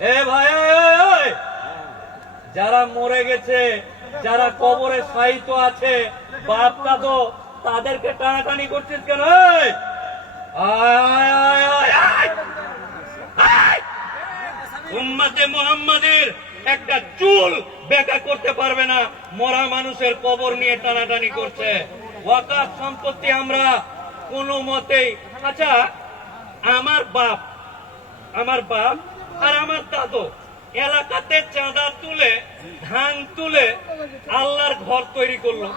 এ ভাই, যারা মরে গেছে, যারা কবরে শায়িত আছে, বাপ দাদু, তাদেরকে টানাটানি করছিস কেন? উম্মতে মুহাম্মাদের একটা চুল বেকা করতে পারবে না, মরা মানুষের কবর নিয়ে টানাটানি করছে। ওয়াকাফ সম্পত্তি আমরা কোনো মতেই, আচ্ছা আমার বাপ আর আমার দাদু এলাকাতে চাঁদা তুলে, ধান তুলে আল্লাহর ঘর তৈরি করলো,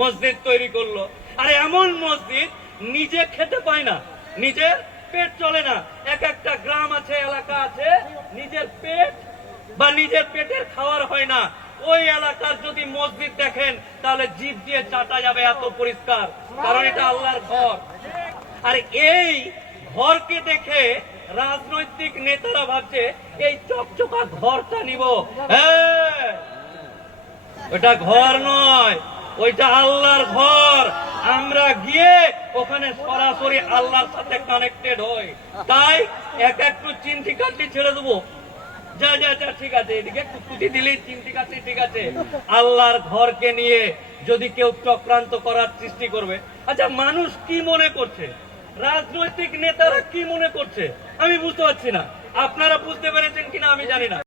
মসজিদ তৈরি করলো। আর এমন মসজিদ নিজে খেতে পায় না, নিজের পেট চলে না। এক একটা গ্রাম আছে, এলাকা আছে, নিজের পেট বা নিজের পেটের খাওয়ার হয় না। ওই এলাকার যদি মসজিদ দেখেন তাহলে জিভ দিয়ে চাটা যাবে, এত পরিষ্কার, কারণ এটা আল্লাহর ঘর। আর এই ঘরকে দেখে রাজনৈতিক নেতারা ভাবছে এই চকচকা ঘরটা নিব। ওটা ঘর নয়, ওইটা আল্লাহর ঘর। আমরা গিয়ে ওখানে সরাসরি আল্লাহর সাথে কানেক্টেড হই। তাই এক একটু চিমটি কাটলি ছেড়ে দেবো, যা যা যা, ঠিক আছে, এদিকে কুকুটি দিলেই চিমটি কাটলি, ঠিক আছে। আল্লাহর ঘরকে নিয়ে যদি কেউ চক্রান্ত করার সৃষ্টি করবে, আচ্ছা মানুষ কি মনে করছে, রাজনৈতিক নেতারা কি মনে করছে, আমি বুঝতে পারছি না। আপনারা বুঝতে পেরেছেন কিনা আমি জানি না।